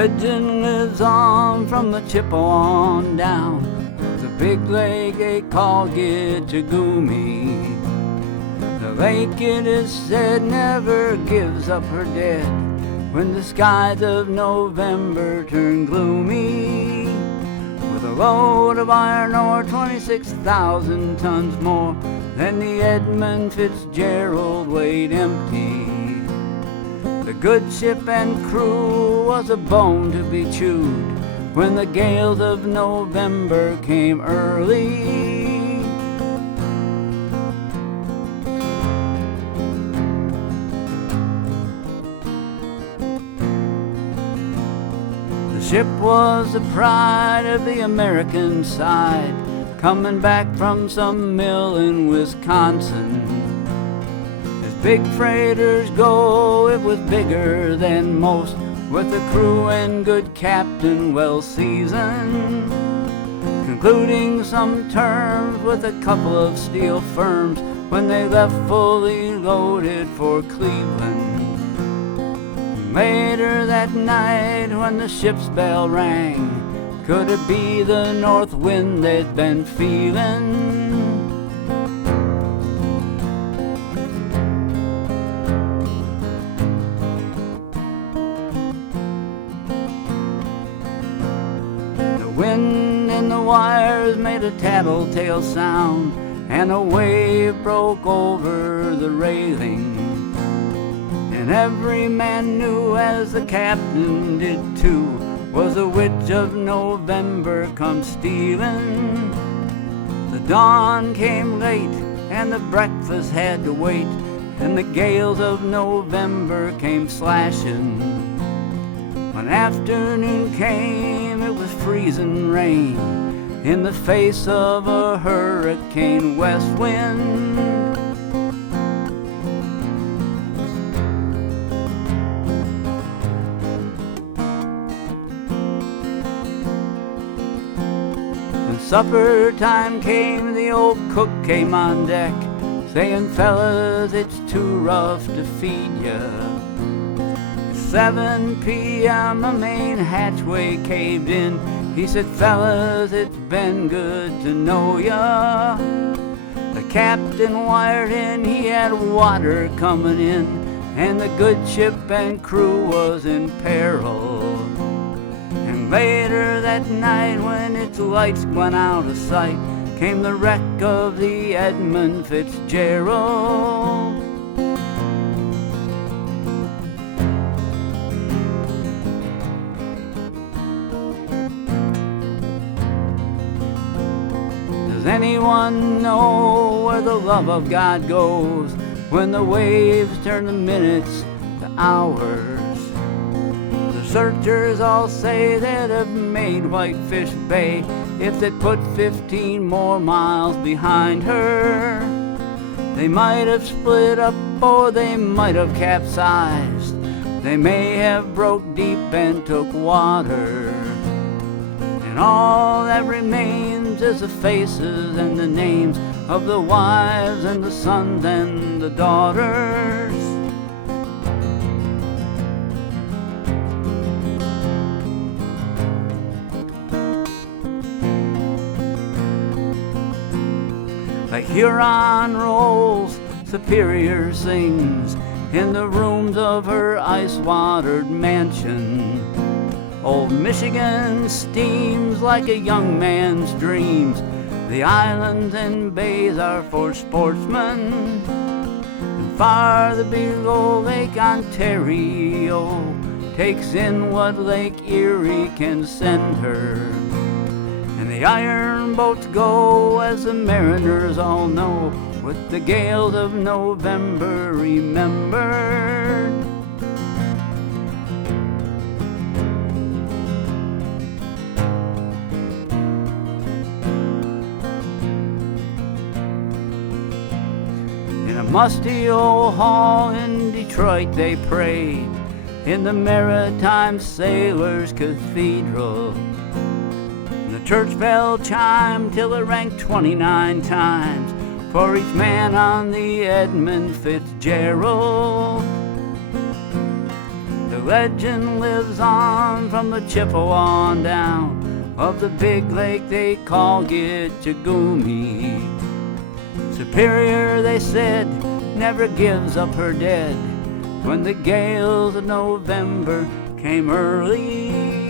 Legend lives on from the Chippewa on down, the big lake they call Gitchagumi. The lake, it is said, never gives up her dead when the skies of November turn gloomy. With a load of iron ore 26,000 tons more than the Edmund Fitzgerald weighed empty. The good ship and crew was a bone to be chewed when the gales of November came early. The ship was the pride of the American side, coming back from some mill in Wisconsin. As big freighters go, it was bigger than most, with a crew and good captain well seasoned, concluding some terms with a couple of steel firms when they left fully loaded for Cleveland. Later that night when the ship's bell rang, could it be the north wind they'd been feeling? The wind in the wires made a tattletale sound, and a wave broke over the railing. And every man knew, as the captain did too, was a witch of November come stealing. The dawn came late, and the breakfast had to wait, and the gales of November came slashing. When afternoon came, it was freezing rain in the face of a hurricane west wind. Supper time came, the old cook came on deck, saying, "Fellas, it's too rough to feed ya." At 7 p.m. a main hatchway caved in. He said, "Fellas, it's been good to know ya." The captain wired in, he had water coming in, and the good ship and crew was in peril. Later that night, when its lights went out of sight, came the wreck of the Edmund Fitzgerald. Does anyone know where the love of God goes when the waves turn the minutes to hours? Searchers all say they'd have made Whitefish Bay if they'd put 15 more miles behind her. They might have split up, or they might have capsized. They may have broke deep and took water. And all that remains is the faces and the names of the wives and the sons and the daughters. Like Huron rolls, Superior sings in the rooms of her ice-watered mansion. Old Michigan steams like a young man's dreams. The islands and bays are for sportsmen. And farther below, Lake Ontario takes in what Lake Erie can send her. The iron boats go, as the mariners all know, with the gales of November remembered. In a musty old hall in Detroit they prayed, in the Maritime Sailors' Cathedral. The church bell chimed till it rang 29 times for each man on the Edmund Fitzgerald. The legend lives on from the Chippewa on down of the big lake they call Gitchagumi. Superior, they said, never gives up her dead when the gales of November came early.